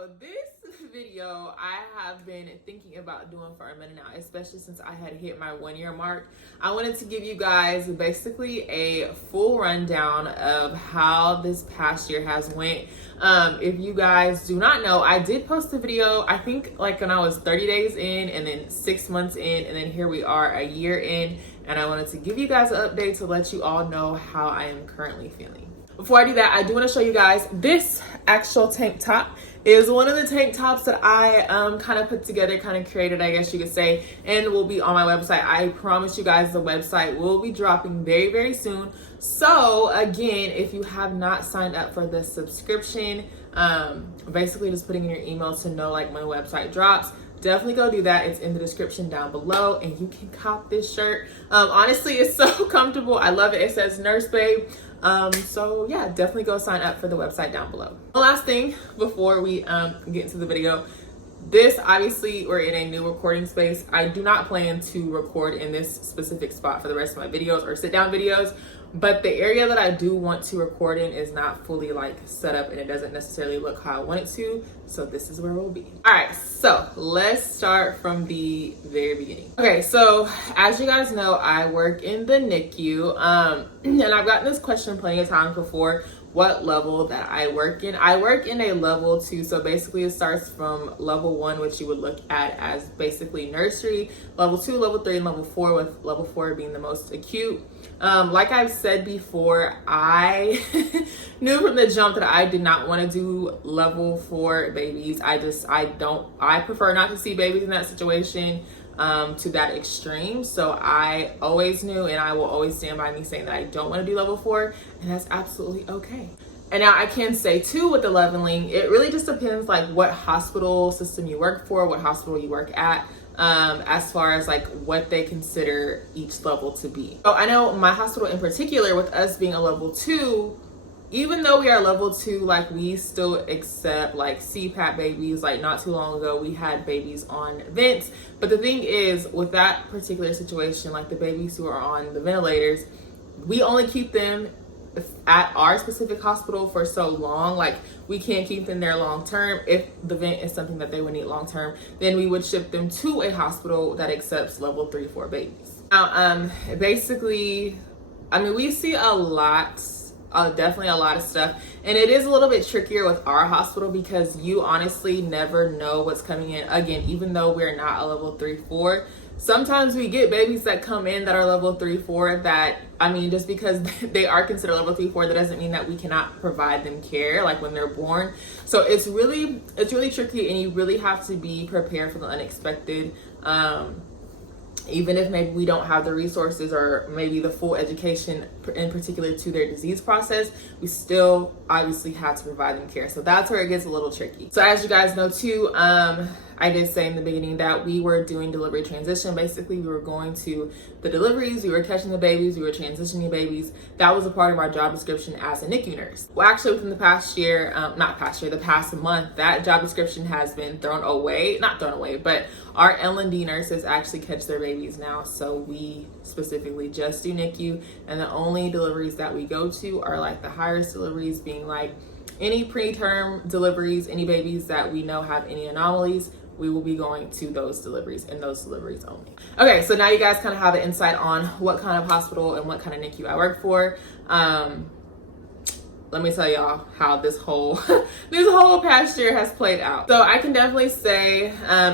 So this video I have been thinking about doing for a minute now, especially since I had hit my 1 year mark. I wanted to give you guys basically a full rundown of how this past year has went. If you guys do not know, I did post a video, I think like when I was 30 days in and then 6 months in, and then here we are a year in, and I wanted to give you guys an update to let you all know how I am currently feeling. Before I do that, I do want to show you guys this actual tank top. Is one of the tank tops that I kind of put together, kind of created, I guess you could say, and will be on my website. I promise you guys the website will be dropping very, very soon. So again, if you have not signed up for the subscription, basically just putting in your email to know like my website drops, definitely go do that. It's in the description down below, and you can cop this shirt. Honestly, it's so comfortable. I love it. It says Nurse Babe. So yeah, definitely go sign up for the website down below. One last thing before we get into the video. This, obviously, we're in a new recording space. I do not plan to record in this specific spot for the rest of my videos or sit down videos, but the area that I do want to record in is not fully like set up, and it doesn't necessarily look how I want it to. So this is where we'll be. All right, so let's start from the very beginning. Okay, so as you guys know, I work in the NICU, and I've gotten this question plenty of times before, what level that I work in. I work in a level 2, so basically it starts from level 1, which you would look at as basically nursery, level 2, level 3, and level 4, with level 4 being the most acute. Like I've said before, I knew from the jump that I did not want to do level 4 babies. I prefer not to see babies in that situation to that extreme. So I always knew, and I will always stand by me saying that I don't want to do level 4, and that's absolutely okay. And now I can say too, with the leveling, it really just depends like what hospital system you work for, what hospital you work at, as far as like what they consider each level to be. So I know my hospital in particular, with us being a level 2, even though we are level 2, like we still accept like CPAP babies. Like not too long ago, we had babies on vents. But the thing is, with that particular situation, like the babies who are on the ventilators, we only keep them at our specific hospital for so long. Like we can't keep them there long term. If the vent is something that they would need long term, then we would ship them to a hospital that accepts level 3, 4 babies. Now, basically, I mean, we see a lot. Definitely a lot of stuff, and it is a little bit trickier with our hospital because you honestly never know what's coming in. Again, even though we're not a level 3, 4, sometimes we get babies that come in that are level 3, 4 that, I mean, just because they are considered level 3, 4, that doesn't mean that we cannot provide them care like when they're born. So it's really tricky, and you really have to be prepared for the unexpected. Even if maybe we don't have the resources or maybe the full education in particular to their disease process, we still obviously have to provide them care. So that's where it gets a little tricky. So as you guys know too, I did say in the beginning that we were doing delivery transition. Basically, we were going to the deliveries, we were catching the babies, we were transitioning babies. That was a part of our job description as a NICU nurse. Well, actually within the past year, the past month, that job description has been thrown away. Not thrown away, but our L&D nurses actually catch their babies now. So we specifically just do NICU, and the only deliveries that we go to are like the high-risk deliveries, being like any preterm deliveries, any babies that we know have any anomalies. We will be going to those deliveries and those deliveries only. Okay, so now you guys kind of have an insight on what kind of hospital and what kind of NICU I work for. Let me tell y'all how this whole past year has played out. So I can definitely say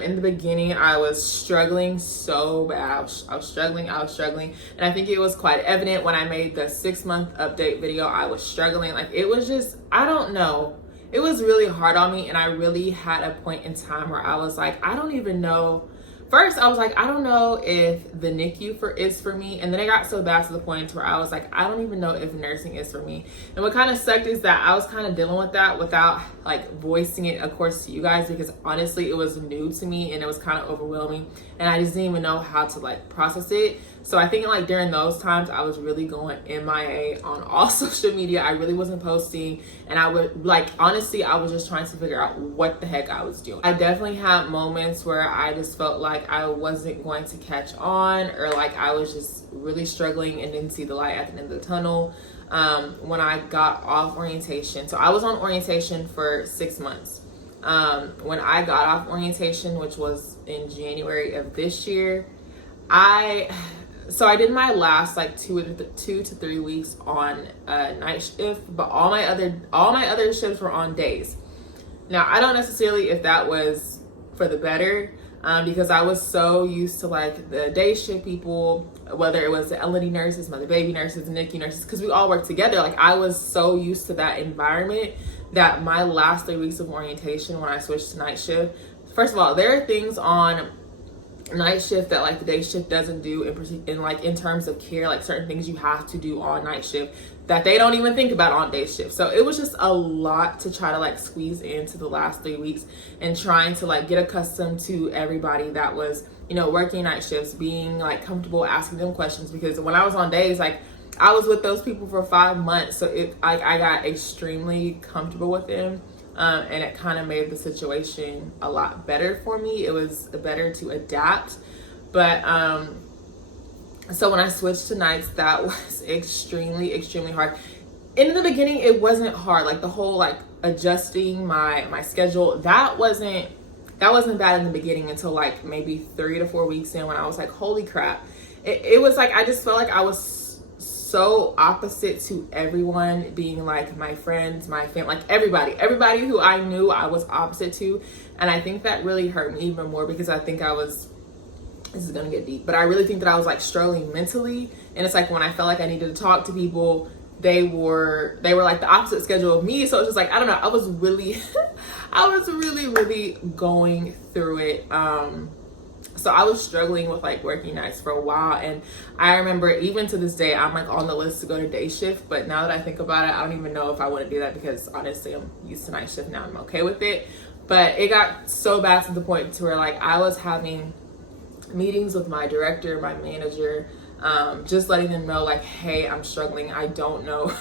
in the beginning, I was struggling so bad. I was struggling. And I think it was quite evident when I made the 6-month update video. I was struggling. Like it was just, I don't know. It was really hard on me, and I really had a point in time where I was like, I don't even know. First, I was like, I don't know if the NICU is for me. And then it got so bad to the point where I was like, I don't even know if nursing is for me. And what kind of sucked is that I was kind of dealing with that without like voicing it, of course, to you guys, because honestly, it was new to me and it was kind of overwhelming. And I just didn't even know how to like process it. So I think like during those times, I was really going MIA on all social media. I really wasn't posting, and I would like, honestly, I was just trying to figure out what the heck I was doing. I definitely had moments where I just felt like I wasn't going to catch on, or like I was just really struggling and didn't see the light at the end of the tunnel. When I got off orientation, so I was on orientation for 6 months. When I got off orientation, which was in January of this year, so I did my last like 2 to 3 weeks on night shift, but all my other shifts were on days. Now, I don't necessarily if that was for the better, because I was so used to like the day shift people, whether it was the L&D nurses, mother baby nurses, NICU nurses, because we all work together. Like I was so used to that environment that my last 3 weeks of orientation when I switched to night shift, first of all, there are things on night shift that like the day shift doesn't do in terms of care, like certain things you have to do on night shift that they don't even think about on day shift. So it was just a lot to try to like squeeze into the last 3 weeks and trying to like get accustomed to everybody that was, you know, working night shifts, being like comfortable asking them questions, because when I was on days, like I was with those people for 5 months, so I got extremely comfortable with them. And it kind of made the situation a lot better for me. It was better to adapt. But so when I switched to nights, that was extremely, extremely hard. In the beginning, it wasn't hard. Like the whole like adjusting my schedule, that wasn't bad in the beginning until like maybe 3 to 4 weeks in, when I was like, holy crap. It was like I just felt like I was so opposite to everyone, being like my friends, my family, like everybody who I knew I was opposite to. And I think that really hurt me even more, because I think this is gonna get deep, but I really think that I was like struggling mentally. And it's like when I felt like I needed to talk to people, they were like the opposite schedule of me. So it's just like, I don't know, I was really really going through it. So I was struggling with like working nights for a while, and I remember even to this day I'm like on the list to go to day shift, but now that I think about it, I don't even know if I want to do that, because honestly I'm used to night shift now. I'm okay with it. But it got so bad to the point to where like I was having meetings with my director, my manager, just letting them know like, hey, I'm struggling. I don't know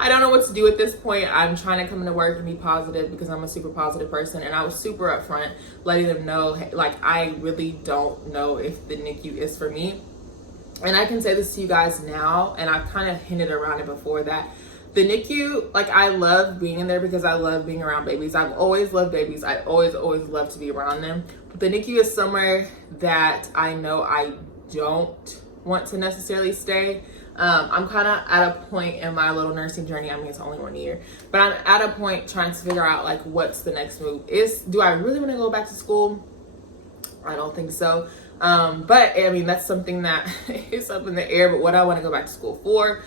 I don't know what to do at this point. I'm trying to come into work and be positive, because I'm a super positive person. And I was super upfront, letting them know, hey, like I really don't know if the NICU is for me. And I can say this to you guys now, and I've kind of hinted around it before, that the NICU, like I love being in there because I love being around babies. I've always loved babies. I always love to be around them. But the NICU is somewhere that I know I don't want to necessarily stay. I'm kind of at a point in my little nursing journey. I mean, it's only 1 year, but I'm at a point trying to figure out like what's the next move. Do I really want to go back to school? I don't think so. But I mean, that's something that is up in the air. But what I want to go back to school for,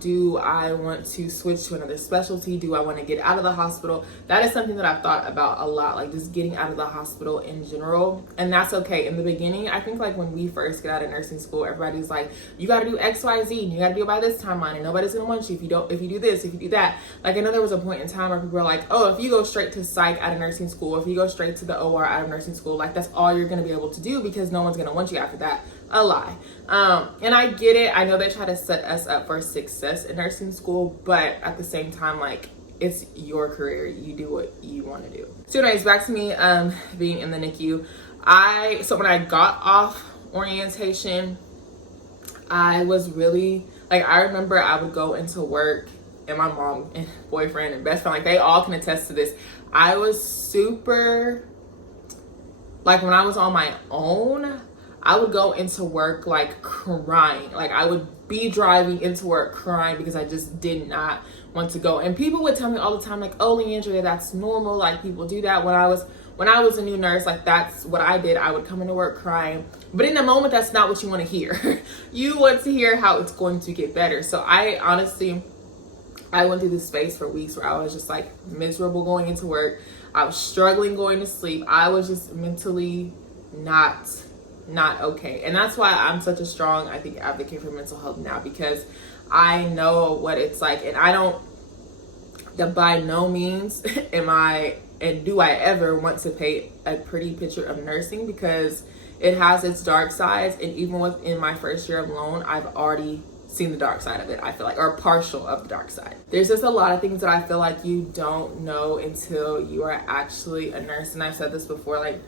do I want to switch to another specialty? Do I want to get out of the hospital? That is something that I've thought about a lot, like just getting out of the hospital in general. And that's okay. In the beginning, I think like when we first get out of nursing school, everybody's like, you got to do X, Y, Z, and you got to do it by this timeline, and nobody's going to want you if you do this, if you do that. Like I know there was a point in time where people were like, oh, if you go straight to psych out of nursing school, if you go straight to the OR out of nursing school, like that's all you're going to be able to do, because no one's going to want you after that. A lie. And I get it. I know they try to set us up for success in nursing school, but at the same time, like it's your career. You do what you want to do. So anyways, back to me being in the NICU. So when I got off orientation, I was really like, I remember I would go into work, and my mom and boyfriend and best friend, like they all can attest to this. I was super, like when I was on my own, I would go into work like crying. Like I would be driving into work crying because I just did not want to go. And people would tell me all the time, like, oh, Leandria, that's normal. Like people do that. When I was a new nurse, like that's what I did. I would come into work crying. But in the moment, that's not what you want to hear. You want to hear how it's going to get better. So I went through this phase for weeks where I was just like miserable going into work. I was struggling going to sleep. I was just mentally not okay. And that's why I'm such a strong, I think, advocate for mental health now, because I know what it's like. And by no means do I ever want to paint a pretty picture of nursing, because it has its dark sides. And even within my first year alone, I've already seen the dark side of it, I feel like, or partial of the dark side. There's just a lot of things that I feel like you don't know until you are actually a nurse. And I've said this before, like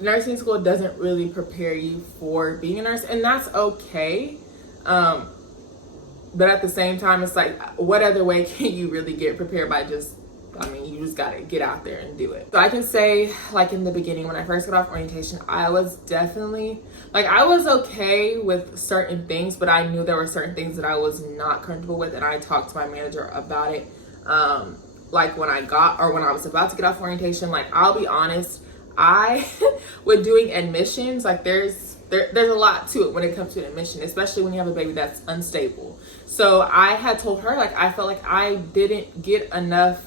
nursing school doesn't really prepare you for being a nurse, and that's okay. But at the same time, it's like, what other way can you really get prepared by just I mean, you just gotta get out there and do it. So I can say, like in the beginning, when I first got off orientation, I was definitely, like, I was okay with certain things, but I knew there were certain things that I was not comfortable with, and I talked to my manager about it. Like when I was about to get off orientation, like, I'll be honest, with doing admissions, like there's a lot to it when it comes to an admission, especially when you have a baby that's unstable. So I had told her, like, I felt like I didn't get enough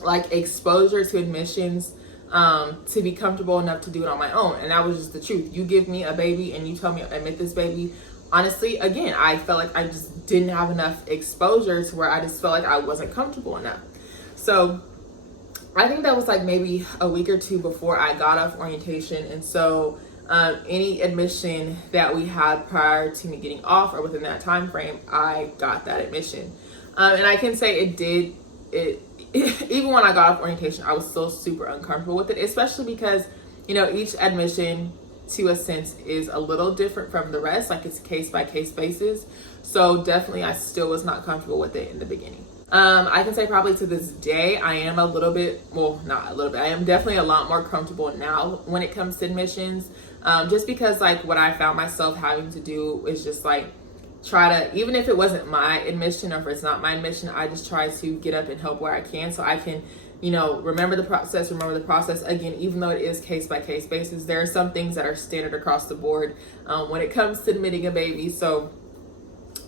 like exposure to admissions to be comfortable enough to do it on my own. And that was just the truth. You give me a baby and you tell me admit this baby. Honestly, again, I felt like I just didn't have enough exposure to where I just felt like I wasn't comfortable enough. So I think that was like maybe a week or two before I got off orientation. And so any admission that we had prior to me getting off or within that time frame, I got that admission. And I can say it even when I got off orientation, I was still super uncomfortable with it, especially because, you know, each admission to a sense is a little different from the rest. Like, it's case by case basis. So definitely I still was not comfortable with it in the beginning. I can say probably to this day, I am a little bit, well, not a little bit, I am definitely a lot more comfortable now when it comes to admissions. Just because, like, what I found myself having to do is just like try to, even if it wasn't my admission or if it's not my admission, I just try to get up and help where I can, so I can, you know, remember the process. Again, even though it is case by case basis, there are some things that are standard across the board when it comes to admitting a baby. So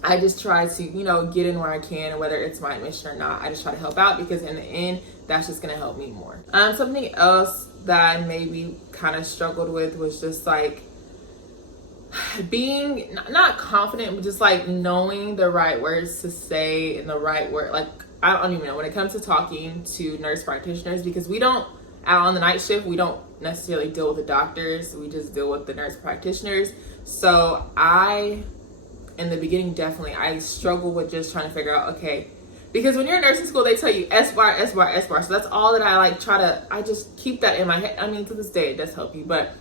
I just try to, you know, get in where I can, whether it's my admission or not. I just try to help out because in the end, that's just going to help me more. Something else that I maybe kind of struggled with was just like being not confident, but just like knowing the right words to say and the right word. Like, I don't even know when it comes to talking to nurse practitioners, because we don't, out on the night shift, we don't necessarily deal with the doctors. We just deal with the nurse practitioners. So in the beginning, definitely, I struggle with just trying to figure out, okay, because when you're in nursing school, they tell you S bar, S bar, S bar. So that's all that I like I just keep that in my head. I mean, to this day, it does help you, but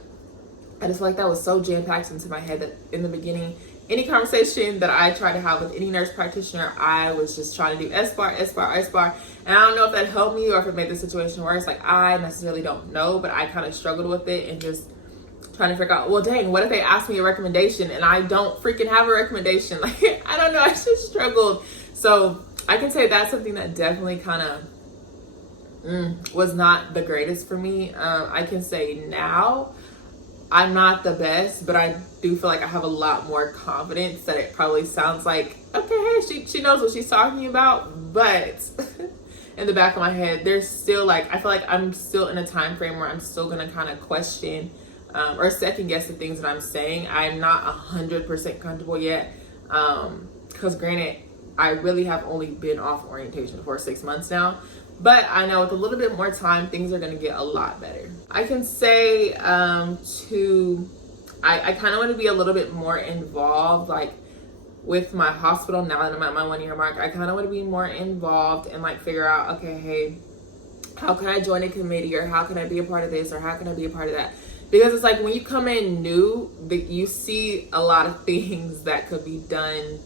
I just feel like that was so jam-packed into my head that in the beginning, any conversation that I try to have with any nurse practitioner, I was just trying to do S bar, S bar, S bar. And I don't know if that helped me or if it made the situation worse. Like, I necessarily don't know, but I kind of struggled with it and just trying to figure out, well, dang, what if they ask me a recommendation and I don't freaking have a recommendation? Like, I don't know, I just struggled. So I can say that's something that definitely kind of was not the greatest for me. I can say now I'm not the best, but I do feel like I have a lot more confidence that it probably sounds like, okay, hey, she knows what she's talking about. But in the back of my head, there's still like, I feel like I'm still in a time frame where I'm still going to kind of question or second guess the things that I'm saying. I'm not 100% comfortable yet. Because granted, I really have only been off orientation for 6 months now. But I know with a little bit more time, things are going to get a lot better. I can say I kind of want to be a little bit more involved, like with my hospital now that I'm at my 1 year mark. I kind of want to be more involved and like figure out, okay, hey, how can I join a committee, or how can I be a part of this, or how can I be a part of that? Because it's like when you come in new, you see a lot of things that could be done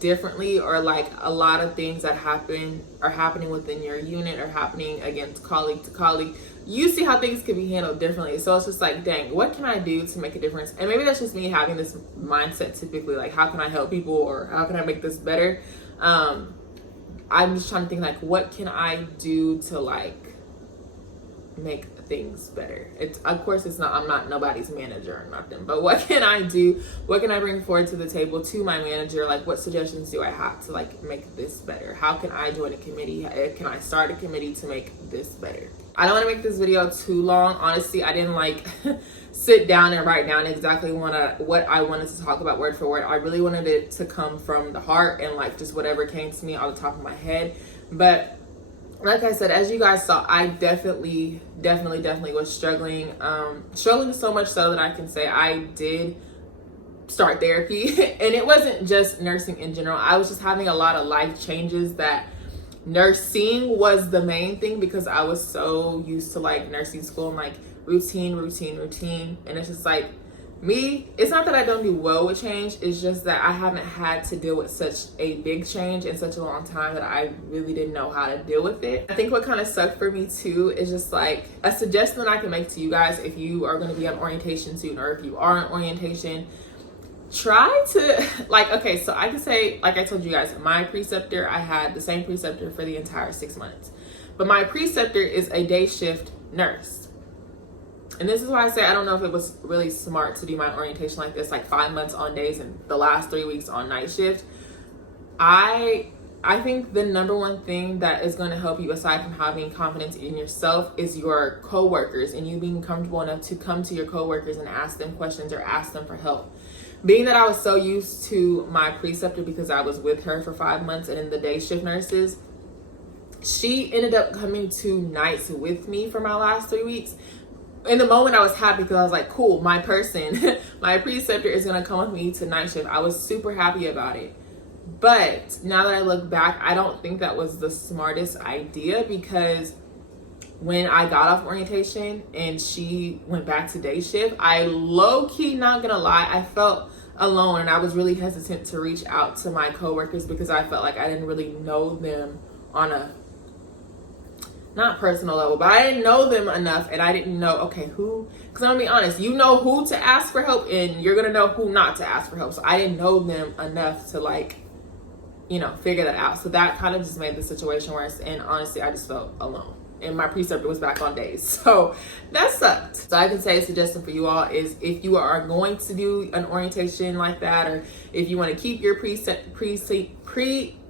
differently, or like a lot of things that are happening within your unit or happening against colleague to colleague. You see how things could be handled differently. So it's just like, dang, what can I do to make a difference? And maybe that's just me having this mindset typically, like, how can I help people, or how can I make this better? I'm just trying to think, like, what can I do to like make things better? I'm not nobody's manager or nothing, but what can I do? What can I bring forward to the table to my manager? Like, what suggestions do I have to like make this better? How can I join a committee? Can I start a committee to make this better? I don't want to make this video too long. Honestly, I didn't like sit down and write down exactly what I wanted to talk about word for word. I really wanted it to come from the heart and like just whatever came to me on the top of my head. But like I said, as you guys saw, I definitely was struggling so much so that I can say I did start therapy. And it wasn't just nursing in general. I was just having a lot of life changes that nursing was the main thing, because I was so used to like nursing school and like routine. And it's just like, me, it's not that I don't do well with change, it's just that I haven't had to deal with such a big change in such a long time that I really didn't know how to deal with it. I think what kind of sucked for me too is just like a suggestion that I can make to you guys if you are going to be on orientation soon, or if you are on orientation, try to, like, okay, so I can say, like I told you guys, my preceptor, I had the same preceptor for the entire 6 months, but my preceptor is a day shift nurse. And this is why I say I don't know if it was really smart to do my orientation like this, like 5 months on days and the last 3 weeks on night shift. I think the number one thing that is going to help you, aside from having confidence in yourself, is your coworkers, and you being comfortable enough to come to your coworkers and ask them questions or ask them for help. Being that I was so used to my preceptor because I was with her for 5 months and in the day shift nurses, she ended up coming to nights with me for my last 3 weeks. In the moment, I was happy because I was like, cool, my person, my preceptor is going to come with me to night shift. I was super happy about it. But now that I look back, I don't think that was the smartest idea, because when I got off orientation and she went back to day shift, I low-key, not going to lie, I felt alone, and I was really hesitant to reach out to my coworkers because I felt like I didn't really know them on a not personal level, but I didn't know them enough, and I didn't know, okay, who, because I'm gonna be honest, you know who to ask for help and you're gonna know who not to ask for help. So I didn't know them enough to, like, you know, figure that out. So that kind of just made the situation worse, and honestly, I just felt alone. And my preceptor was back on days, so that sucked. So I can say a suggestion for you all is, if you are going to do an orientation like that, or if you want to keep your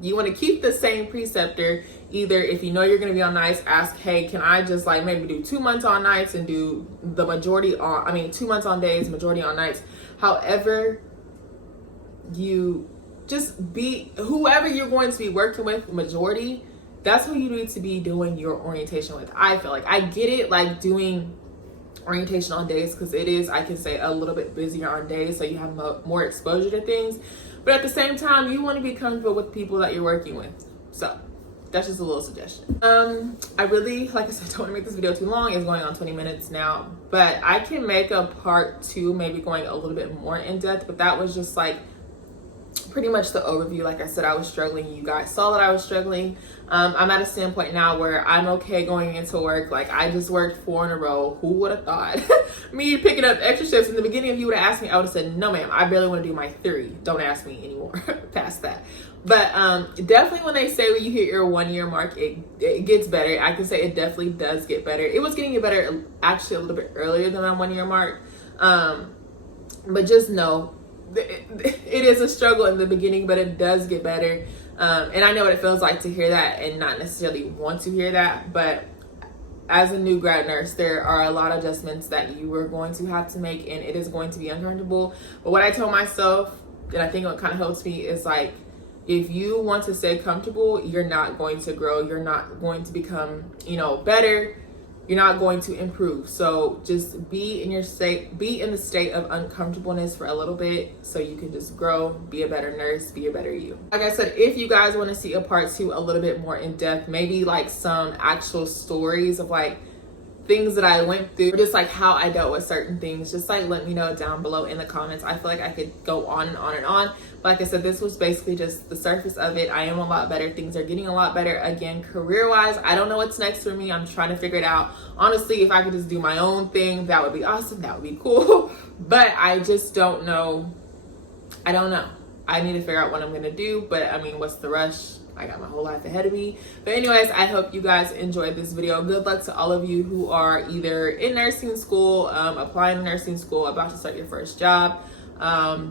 you want to keep the same preceptor, either if you know you're going to be on nights, ask, hey, can I just like maybe do 2 months on nights and do the majority on, 2 months on days, majority on nights. However, you just be, whoever you're going to be working with majority, that's who you need to be doing your orientation with. I feel like I get it, like doing orientation on days, because it is, I can say, a little bit busier on days, so you have more exposure to things. But at the same time, you want to be comfortable with people that you're working with. So that's just a little suggestion. I really, like I said, don't want to make this video too long. It's going on 20 minutes now, but I can make a part 2, maybe going a little bit more in depth. But that was just like pretty much the overview. Like I said, I was struggling. You guys saw that I was struggling. I'm at a standpoint now where I'm okay going into work. Like, I just worked 4 in a row. Who would have thought? Me picking up extra shifts. In the beginning, if you would have asked me, I would have said, no ma'am, I barely want to do my 3. Don't ask me anymore past that. But definitely when they say when you hit your 1 year mark, it gets better. I can say it definitely does get better. It was getting better actually a little bit earlier than my 1 year mark. But just know, it is a struggle in the beginning, but it does get better. And I know what it feels like to hear that and not necessarily want to hear that. But as a new grad nurse, there are a lot of adjustments that you are going to have to make, and it is going to be uncomfortable. But what I told myself, and I think what kind of helps me, is like, if you want to stay comfortable, you're not going to grow. You're not going to become, better. You're not going to improve. So just be in the state of uncomfortableness for a little bit, so you can just grow, be a better nurse, be a better you. Like I said, if you guys want to see a part 2 a little bit more in depth, maybe like some actual stories of like things that I went through, or just like how I dealt with certain things, just like let me know down below in the comments. I feel like I could go on and on and on. But like I said, this was basically just the surface of it. I am a lot better. Things are getting a lot better. Again, career-wise, I don't know what's next for me. I'm trying to figure it out. Honestly, if I could just do my own thing, that would be awesome. That would be cool. But I just don't know. I don't know. I need to figure out what I'm going to do. But I mean, what's the rush? I got my whole life ahead of me. But anyways, I hope you guys enjoyed this video. Good luck to all of you who are either in nursing school, applying to nursing school, about to start your first job.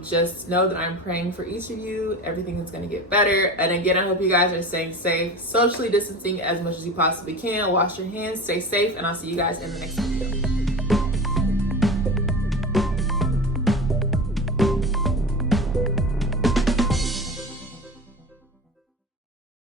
Just know that I'm praying for each of you. Everything is going to get better. And again, I hope you guys are staying safe, socially distancing as much as you possibly can. Wash your hands, stay safe, and I'll see you guys in the next video.